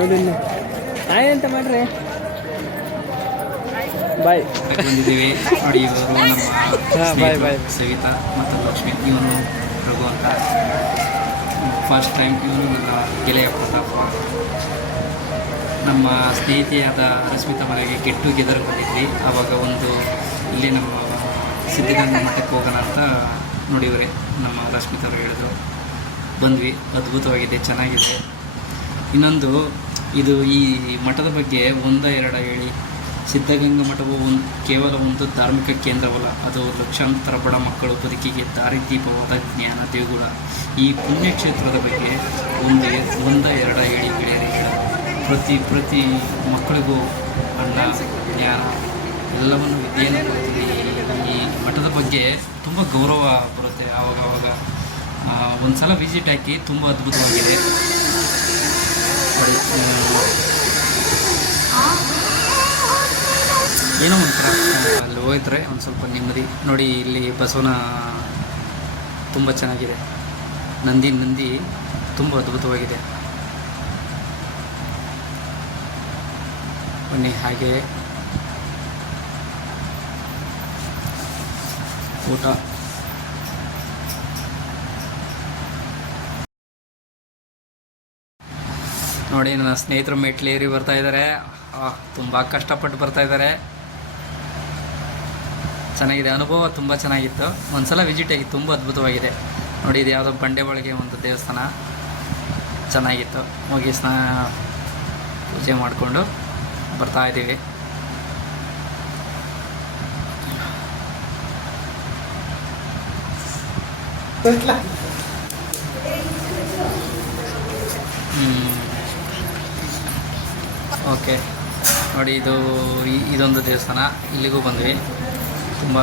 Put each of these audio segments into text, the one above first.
Hi ಅಂತ ಮಾಡ್ರಿ ಬಾಯ್ ಬಂದಿದ್ದೀವಿ ನೋಡಿ. ಇವರು ನಮ್ಮ ಬಾಯ್ ಬಾಯ್ ಸವಿತಾ ಮತ್ತು ಲಕ್ಷ್ಮಿ. ಇವನು ರಘು ಅಂತ. ಫಸ್ಟ್ ಟೈಮ್ ಇವನು ನನ್ನ ಗೆಳೆಯ ಪ್ರತಾಪ. ನಮ್ಮ ಸ್ನೇಹಿತೆಯಾದ ರಶ್ಮಿತಾ ಮನೆಗೆ ಗೆಟ್ ಟುಗೆದರ್ ಬಂದಿದ್ವಿ. ಆವಾಗ ಇಲ್ಲಿ ನಮ್ಮ ಸಿದ್ಧಗಂಗಾ ಮಠಕ್ಕೆ ಹೋಗೋಣ ಅಂತ ನೋಡಿವ್ರೆ ನಮ್ಮ ರಶ್ಮಿತಾ ಅವರು ಹೇಳಿದ್ರು. ಬಂದ್ವಿ. ಅದ್ಭುತವಾಗಿದೆ, ಚೆನ್ನಾಗಿದೆ. ಇನ್ನೊಂದು ಇದು ಈ ಮಠದ ಬಗ್ಗೆ ಎರಡ ಹೇಳಿ. ಸಿದ್ಧಗಂಗಾ ಮಠವು ಕೇವಲ ಒಂದು ಧಾರ್ಮಿಕ ಕೇಂದ್ರವಲ್ಲ, ಅದು ಲಕ್ಷಾಂತರ ಬಡ ಮಕ್ಕಳು ಬದುಕಿಗೆ ದಾರಿದೀಪವಾದ ಜ್ಞಾನ ದೇಗುಲ. ಈ ಪುಣ್ಯಕ್ಷೇತ್ರದ ಬಗ್ಗೆ ಎರಡ ಹೇಳಿ ಗೆಳೆಯರಿ. ಪ್ರತಿ ಮಕ್ಕಳಿಗೂ ಅನ್ನ, ಜ್ಞಾನ ಎಲ್ಲವನ್ನು ವಿದ್ಯೆಯನ್ನು ಕೊಡ್ತೀವಿ. ಈ ಮಠದ ಬಗ್ಗೆ ತುಂಬ ಗೌರವ ಬರುತ್ತೆ. ಆವಾಗ ಒಂದು ಸಲ ವಿಸಿಟ್ ಹಾಕಿ, ತುಂಬ ಅದ್ಭುತವಾಗಿದೆ. ಏನೋ ಒಂಥರ ಅಲ್ಲಿ ಹೋಯ್ತಾರೆ ಒಂದು ಸ್ವಲ್ಪ ನೆಮ್ಮದಿ. ನೋಡಿ, ಇಲ್ಲಿ ಬಸವನ ತುಂಬ ಚೆನ್ನಾಗಿದೆ. ನಂದಿ ತುಂಬ ಅದ್ಭುತವಾಗಿದೆ. ಬನ್ನಿ. ಹಾಗೆ ಊಟ ನೋಡಿ. ನನ್ನ ಸ್ನೇಹಿತರು ಮೆಟ್ಲೇರಿ ಬರ್ತಾ ಇದ್ದಾರೆ. ತುಂಬ ಕಷ್ಟಪಟ್ಟು ಬರ್ತಾ ಇದ್ದಾರೆ. ಚೆನ್ನಾಗಿದೆ, ಅನುಭವ ತುಂಬ ಚೆನ್ನಾಗಿತ್ತು. ಒಂದು ಸಲ ವಿಸಿಟ್ ಆಗಿ ತುಂಬ ಅದ್ಭುತವಾಗಿದೆ. ನೋಡಿ, ಇದು ಯಾವುದೋ ಬಂಡೆ ಒಳಗೆ ಒಂದು ದೇವಸ್ಥಾನ, ಚೆನ್ನಾಗಿತ್ತು. ಹೋಗಿ ಪೂಜೆ ಮಾಡಿಕೊಂಡು ಬರ್ತಾ ಇದ್ದೀವಿ. ಓಕೆ ನೋಡಿ, ಇದೊಂದು ದೇವಸ್ಥಾನ. ಇಲ್ಲಿಗೂ ಬಂದ್ವಿ. ತುಂಬ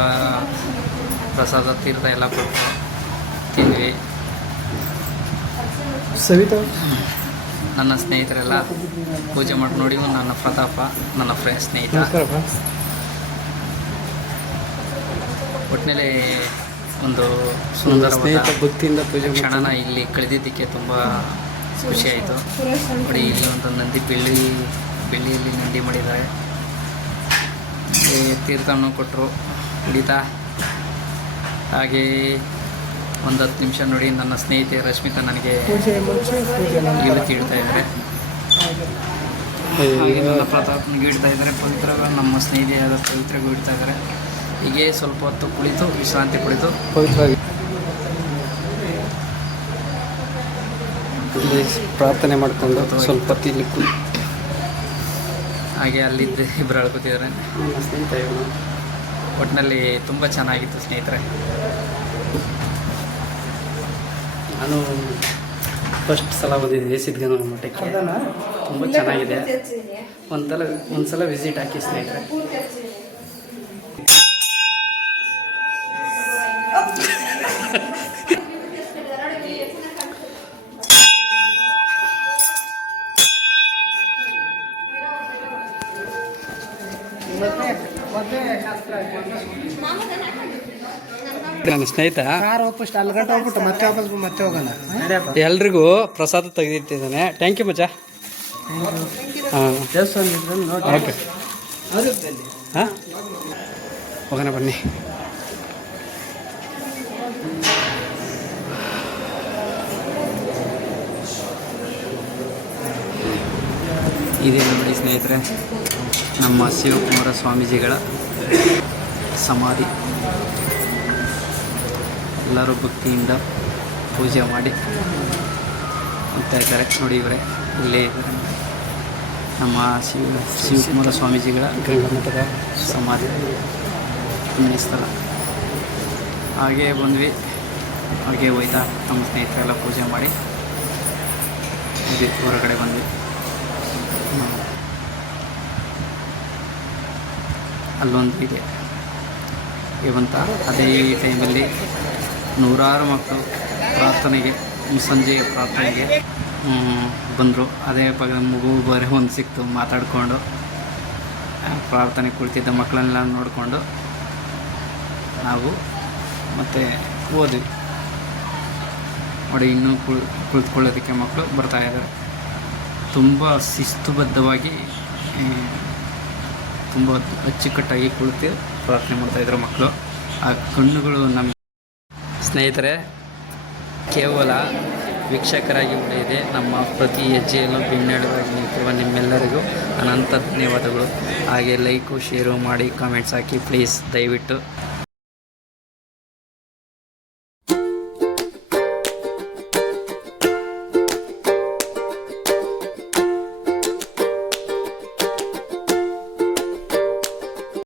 ಪ್ರಸಾದ ತೀರ್ಥ ಎಲ್ಲ ಕೊಟ್ಟು ತಿಂದ್ವಿ. ಸವಿತಾ ನನ್ನ ಸ್ನೇಹಿತರೆಲ್ಲ ಪೂಜೆ ಮಾಡಿ ನೋಡಿ. ನನ್ನ ಪ್ರತಾಪ, ನನ್ನ ಸ್ನೇಹಿತ. ಒಟ್ಟಿನಲ್ಲಿ ಒಂದು ಸುಂದರವಾದ ಭಕ್ತಿಯಿಂದ ಪೂಜೆ ಕ್ಷಣನ ಇಲ್ಲಿ ಕಳೆದಿದ್ದಕ್ಕೆ ತುಂಬ ಖುಷಿಯಾಯಿತು. ನೋಡಿ, ಇಲ್ಲಿ ಒಂದು ನಂದಿ ಬೆಳ್ಳಿಯಲ್ಲಿ ನಂದಿ ಮಾಡಿದ್ದಾರೆ. ತೀರ್ಥವನ್ನು ಕೊಟ್ಟರು ಕುಡಿತಾ. ಹಾಗೆ ಒಂದು 10 ನಿಮಿಷ ನೋಡಿ, ನನ್ನ ಸ್ನೇಹಿತೆ ರಶ್ಮಿತಾ ನನಗೆ ಇವತ್ತು ಇಡ್ತಾ ಇದ್ದಾರೆ. ಹಾಗೆ ನನ್ನ ಪ್ರತಾಪ್ನಿಗೆ ಇಡ್ತಾ ಇದ್ದಾರೆ. ಪವಿತ್ರಗಳು ನಮ್ಮ ಸ್ನೇಹಿತೆಯಾದ ಪವಿತ್ರಗೂ ಇಡ್ತಾ ಇದ್ದಾರೆ. ಹೀಗೆ ಸ್ವಲ್ಪ ಹೊತ್ತು ಕುಳಿತು ವಿಶ್ರಾಂತಿ ಪಡೆದು ಪವಿತ್ರವಾಗಿ ಪ್ರಾರ್ಥನೆ ಮಾಡಿಕೊಂಡು ಸ್ವಲ್ಪ ಹೊತ್ತಿಲ್ಲಿ ಹಾಗೆ ಅಲ್ಲಿದ್ದ ಇಬ್ಬರು ಅಳ್ಕೊತಿದ್ದಾರೆ. ಒಟ್ಟಿನಲ್ಲಿ ತುಂಬ ಚೆನ್ನಾಗಿತ್ತು ಸ್ನೇಹಿತರೆ. ನಾನು ಫಸ್ಟ್ ಸಲ ಬಂದಿದ್ದೆ ಸಿದ್ಧಗಂಗಾ ಮಠಕ್ಕೆ. ತುಂಬ ಚೆನ್ನಾಗಿದೆ. ಒಂದ್ಸಲ ವಿಸಿಟ್ ಹಾಕಿ ಸ್ನೇಹಿತರೆ. ನನ್ನ ಸ್ನೇಹಿತ ಎಲ್ರಿಗೂ ಪ್ರಸಾದ ತೆಗೆದಿಟ್ಟಿದ್ದಾನೆ. ಥ್ಯಾಂಕ್ ಯು ಮಚ್ಚ. ಹಾಂ, ಓಕೆ. ಹಾಂ, ಹೋಗೋಣ ಬನ್ನಿ. ಇದೇ ನೋಡಿ ಸ್ನೇಹಿತರೆ, ನಮ್ಮ ಶಿವಕುಮಾರ ಸ್ವಾಮೀಜಿಗಳ ಸಮಾಧಿ. ಎಲ್ಲರೂ ಭಕ್ತಿಯಿಂದ ಪೂಜೆ ಮಾಡಿ ಹೋಗ್ತಾ ಇದ್ದಾರೆ. ನೋಡಿ, ಇವರೇ ಇಲ್ಲೇ ಇದ್ದಾರೆ. ನಮ್ಮ ಶಿವಕುಮಾರ ಸ್ವಾಮೀಜಿಗಳ ಮಠದ ಸಮಾಧಿ ಸ್ಥಳ. ಹಾಗೆ ಬಂದ್ವಿ. ಹಾಗೆ ಹೋಯ್ತಾ ನಮ್ಮ ಸ್ನೇಹಿತರೆಲ್ಲ ಪೂಜೆ ಮಾಡಿ ಹೊರಗಡೆ ಬಂದ್ವಿ. ಅಲ್ಲೊಂದು ಇದೆ ಇವಂತ. ಅದೇ ಟೈಮಲ್ಲಿ ನೂರಾರು ಮಕ್ಕಳು ಪ್ರಾರ್ಥನೆಗೆ, ಸಂಜೆಯ ಪ್ರಾರ್ಥನೆಗೆ ಬಂದರು. ಅದೇ ಮಗು ಒಂದು ಸಿಕ್ತು. ಮಾತಾಡಿಕೊಂಡು ಪ್ರಾರ್ಥನೆ ಕುಳಿತಿದ್ದ ಮಕ್ಕಳನ್ನೆಲ್ಲ ನೋಡಿಕೊಂಡು ನಾವು ಮತ್ತೆ ಹೋದ್ವಿ. ನೋಡಿ, ಇನ್ನೂ ಕುಳಿತುಕೊಳ್ಳೋದಕ್ಕೆ ಮಕ್ಕಳು ಬರ್ತಾಯಿದ್ದಾರೆ. ತುಂಬ ಶಿಸ್ತುಬದ್ಧವಾಗಿ ತುಂಬ ಅಚ್ಚುಕಟ್ಟಾಗಿ ಕುಳಿತು ಪ್ರಾರ್ಥನೆ ಮಾಡ್ತಾಯಿದ್ರು ಮಕ್ಕಳು. ಆ ಕಣ್ಣುಗಳು ನಮ್ಮ ಸ್ನೇಹಿತರೆ, ಕೇವಲ ವೀಕ್ಷಕರಾಗಿ ಉಳಿದಿದೆ. ನಮ್ಮ ಪ್ರತಿ ಹೆಜ್ಜೆಯಲ್ಲೂ ಬೆನ್ನೆಲುಬಾಗಿ ನಿಂತಿರುವ ನಿಮ್ಮೆಲ್ಲರಿಗೂ ಅನಂತ ಧನ್ಯವಾದಗಳು. ಹಾಗೆ ಲೈಕು ಶೇರು ಮಾಡಿ ಕಾಮೆಂಟ್ಸ್ ಹಾಕಿ ಪ್ಲೀಸ್, ದಯವಿಟ್ಟು.